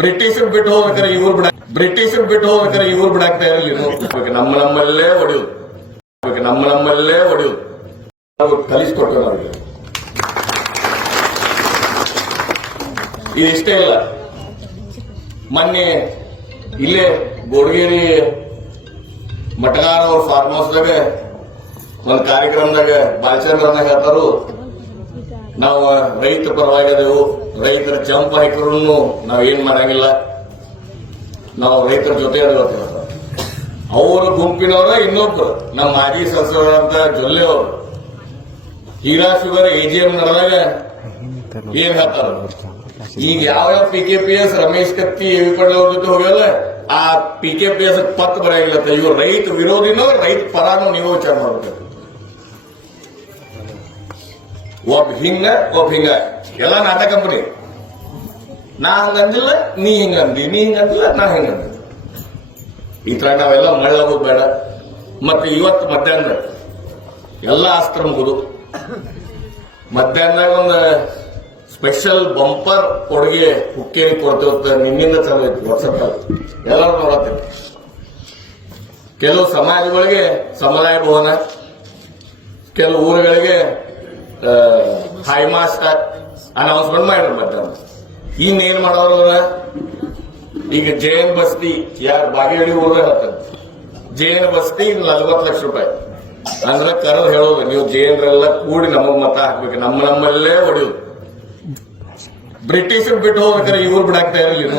ಬ್ರಿಟಿಷರ್ ಬಿಟ್ಟು ಹೋಗ್ಬೇಕಾರೆ ಇವ್ರು ಬಿಡಾಕ್ತಾ ಇರಲಿಲ್ಲ. ನಮ್ಮಲ್ಲೇ ಹೊಡೆಯುದು ಕಲಿಸ್ಕೊಟ್ಟು ನಮಗೆ. ಇದಿಷ್ಟೇ ಇಲ್ಲ, ಮೊನ್ನೆ ಇಲ್ಲೇ ಗೋಡಗೇರಿ ಮಟಗಾರ ಅವ್ರ ಫಾರ್ಮ್ ಹೌಸ್ದಾಗ ಒಂದು ಕಾರ್ಯಕ್ರಮದಾಗ ಬಾಲಚಂದ್ರನ ಹೇಳ್ತಾರು, ನಾವು ರೈತ ಪರವಾಗಿದೆವು, ರೈತರ ಜಂಪ್ ಹಾಕಿದ್ರು ನಾವೇನ್ ಮಾಡಂಗಿಲ್ಲ, ನಾವು ರೈತರ ಜೊತೆ ಇರಬೇಕು. ಅವರ ಗುಂಪಿನವರ ಇನ್ನೊಬ್ರು ನಮ್ಮ ಮಾಜಿ ಸಂಸದರಂತ ಜೊಲ್ಲೆ ಅವರು ಹೀರಾ ಶುಗರ್ ಎಜಿಎಂ ನಡೆದಾಗ ಏನ್ ಹೇಳ್ತಾರ, ಈಗ ಯಾವ PKPS ರಮೇಶ್ ಕತ್ತಿ ಎವಿಪಡ್ಲ ಅವ್ರ ಜೊತೆ ಹೋಗಲ್ಲ, ಆ PKPS ಪತ್ ಬರಂಗಿಲ್ಲ. ಇವ್ರು ರೈತ ವಿರೋಧಿನೋ ರೈತ ಪರಾನೋ ನೀವು ವಿಚಾರ ಮಾಡ್ಬೇಕು. ಒಬ್ಬ ಹಿಂಗ ಎಲ್ಲ ನಾಟಕ ಕಂಪನಿ. ನಾ ಹಂಗಂದಿಲ್ಲ, ನೀ ಹಿಂಗಂದಿ, ನೀ ಹಿಂಗಂದಿಲ್ಲ, ನಾ ಹಿಂಗಂದಿ. ಈ ತರ ನಾವೆಲ್ಲ ಮಳ್ಳಾಗೋದು ಬೇಡ. ಮತ್ತೆ ಇವತ್ತು ಮಧ್ಯಾಹ್ನ ಎಲ್ಲ ಅಸ್ತ್ರ ಮುಗಿದು ಮಧ್ಯಾಹ್ನ ಒಂದು ಸ್ಪೆಷಲ್ ಬಂಪರ್ ಕೊಡುಗೆ ಹುಕ್ಕೇರಿ ಕೊಡ್ತೇವೆ. ನಿನ್ನಿಂದ ಚಲೋ ಐತಿ, ವಾಟ್ಸಪ್ ಎಲ್ಲರೂ ನೋಡತ್ತೇವೆ. ಕೆಲವು ಸಮಾಜಗಳಿಗೆ ಸಮುದಾಯ ಭವನ, ಕೆಲವು ಊರುಗಳಿಗೆ ಹೈ ಮಾಸ್ಟರ್ ಅನೌನ್ಸ್ಮೆಂಟ್ ಮಾಡಿದ್ರು ಮಧ್ಯಾಹ್ನ. ಇನ್ನೇನ್ ಮಾಡೋರು, ಈಗ ಜೈನ್ ಬಸ್ತಿ ಯಾರು ಬಾಗೇವಾಡಿ ಊರ ಹೇಳ್ತಾರೆ, ಜೈನ್ ಬಸ್ತಿ 40 ಲಕ್ಷ ರೂಪಾಯಿ ಅಂದ್ರೆ ಕರೆದು ಹೇಳೋದು, ನೀವು ಜೈನರೆಲ್ಲ ಕೂಡಿ ನಮಗ್ ಮತ ಹಾಕ್ಬೇಕು, ನಮ್ಮಲ್ಲೇ ಹೊಡೆಯುದು. ಬ್ರಿಟಿಷರ್ ಬಿಟ್ಟು ಹೋಗ್ಬೇಕಾರೆ ಇವ್ರು ಬಿಡಾಕ್ತಾ ಇರಲಿಲ್ಲ.